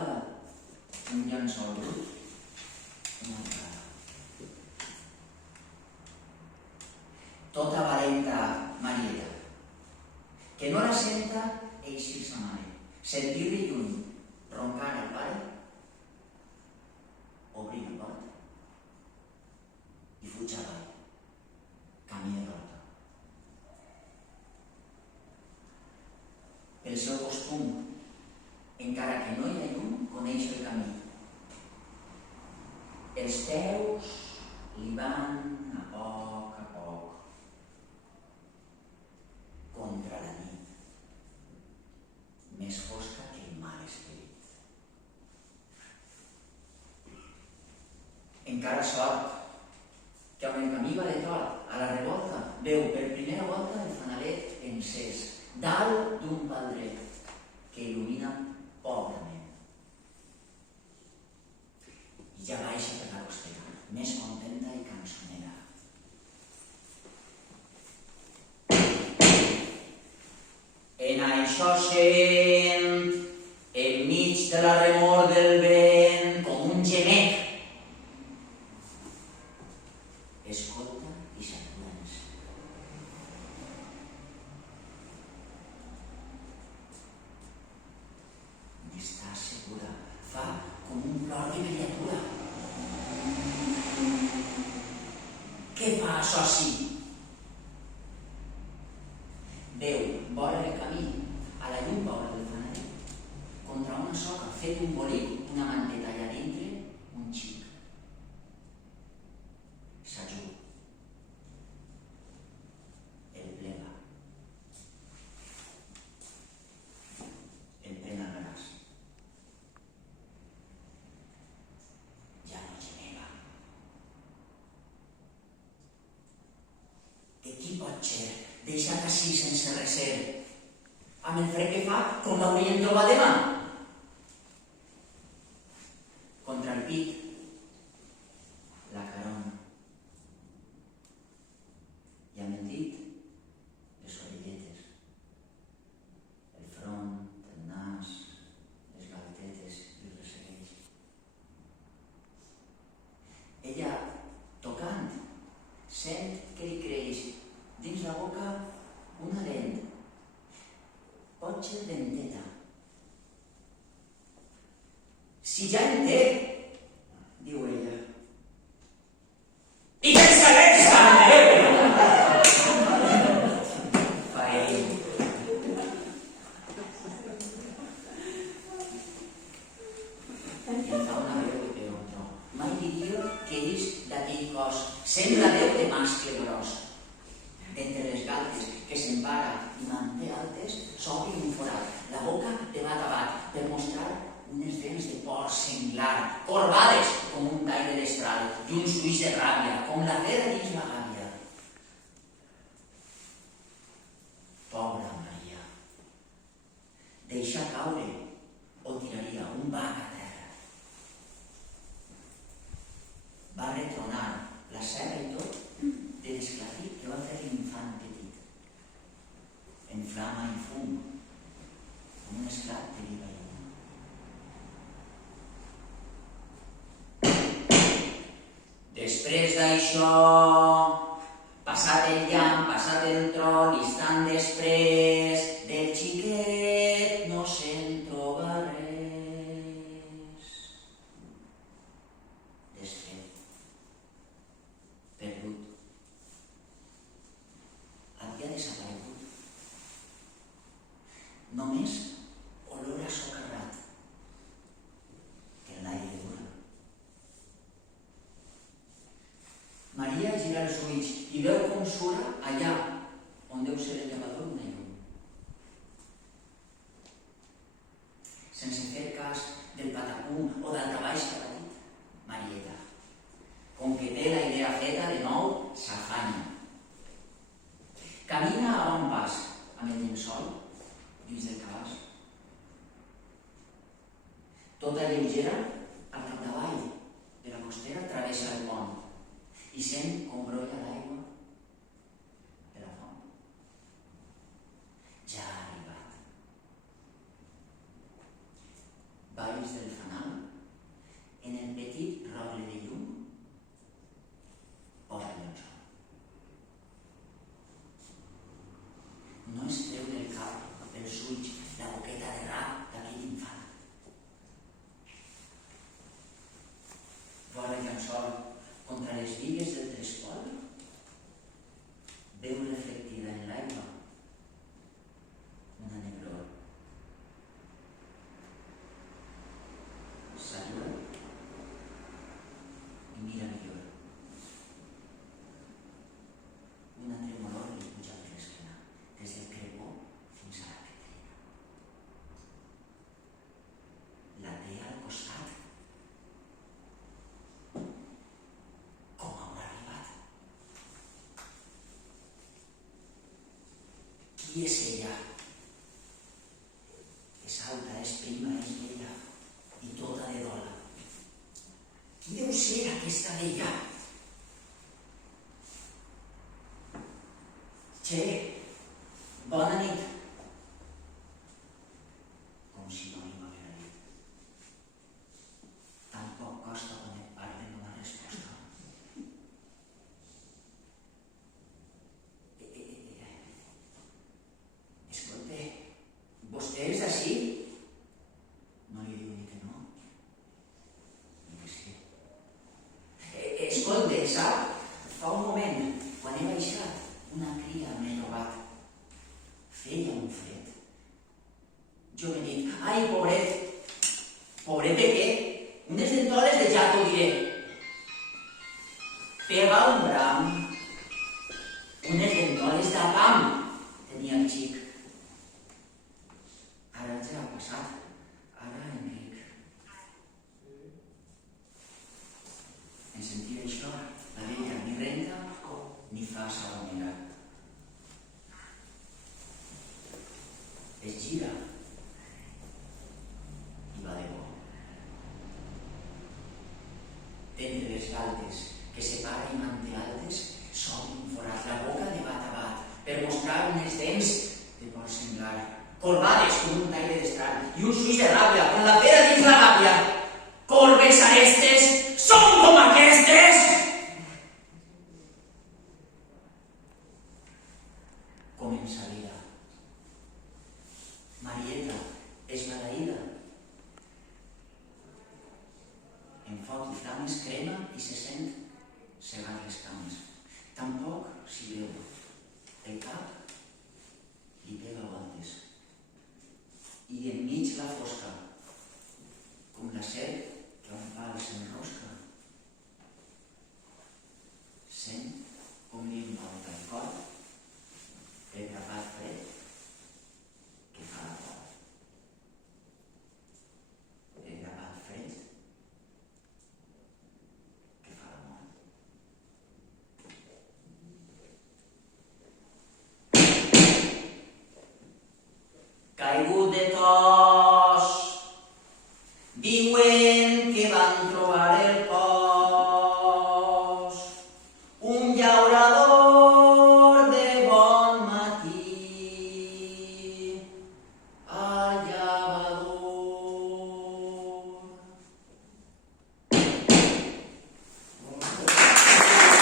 vegada un llençol brut, una vegada. Tota valenta Marieta, que no la senta eixir sa mare, sentir de lluny, roncar al pare, obrir la porta i fuig avall, camí de porta. Pel seu costum, encara que no hi ha llum, coneix el camí. Els peus li van a poc contra la nit, més fosca que el mal esperit. Encara sort que on el camí va de tort, a la revolta, veu per primera volta el fanalet encès, dalt d'un pal dret que il·lumina pobrament. I ja baixa per la costera, més contenta i cançonera. En això sent, enmig de la remor del vent, com un gemec, escolta i s'atura en sí. N'està segura, fa com un plor de criatura. Què fa això així? Veu, vora el camí, a la llum vora del fanaler, contra una soca, fet un bolic, una manteta allà dintre, un xic. S'ajuda. El plega. El pren al braç. Ja no gemega. De qui pot ser? Deixat així sense recer, amb el fred que fa, com l'hauríem trobat demà. Contra el pit, la carona, i amb el dit, les orelletes, el front, el nas, les galtetes i els ressegueix. Ella, tocant, sent que li creix dins la boca una dent, potser denteta. Si ja en té, diu ella. I que segueix fa ell. Em fa una veu de peontó. Mai diria que és d'aquell cos. Sembla veu de mascle gros. D'entre les galtes que s'empara i manté altes, s'obri un forat, la boca de bat a bat, per mostrar unes dents de porc senglar, corbades com un tall de destral, i uns ulls de ràbia, com la cera dins la gàbia. Pobra Maria, deixa caure o tiraria un bac a terra. Va retronar la serra i tot de l'esclafit que va fer l'infant petit, en flama i fum, com un esclat de viva llum. Després d'això, passat el llamp, passat el tro, l'instant després del xiquet no se'n troba res. Desfet, perdut, havia desaparegut. Només olor a socarrat, que en l'aire dura. Maria gira els ulls i veu com sura allà on deu ser el llevador una llum. Sense fer cas del patacum o del cavall que ha dit, Marieta, com que té la idea feta, de nou s'afanya. Camina a bon pas, amb el llençol dins del cabàs. Tota lleugera, al capdavall de la costera, travessa el pont i sent com brolla l'aigua de la font. Ja ha arribat. Valls avis del fanal, en el petit rogle de llum, posa el llençol. No es treu del cap, els ulls, la boqueta de rap d'aquell infant. Vora el llençol contra les bigues del trespol, veu reflectida en l'aigua una negror. Saluda i mira millor. Una tremolor li puja per l'esquena, des del crepó fins a la petrina. La té al costat. Com haurà arribat? Qui és ella? És alta, és prima, és bella i tota de dol. Qui deu ser aquesta vella? Che, bona nit. Com si no li m'haguera dit. Tampoc costa quan et parlen una resposta. Escolta, vostè és d'ací? No li diu ni que no, ni que sí. Escolta, sap? Fa un moment, quan he baixat, una cria m'he robat. Feia un fred. Jo m'he dit, ai, pobret. Pobret de què? Unes dentoles de ja t'ho diré. Pega un bram. Unes dentoles de pam. Tenia el xic. Ara ja ha passat. Ara Enric. En sentir això, la vella ni renta ni fa sabanera. Es gira i va de bo. D'entre les galtes que separa i manté altes, s'obre un forat, la boca de bat a bat, per mostrar unes dents de por senglar, corbades com un taire d'estral i uns ulls de ràbia, con la pera dins la gàbia. Corbes arestes, són com aquestes! Comença a vida. Marieta, esmalaïda. En foc i flames crema i se sent segar les cames. Tampoc s'hi veu. El cap li pega voltes. I enmig la fosca, com la serp que a un pal s'enrosca, sent com li envolta el cor el grapat fred que fa la por. El grapat fred que fa la mort. Caigut de tot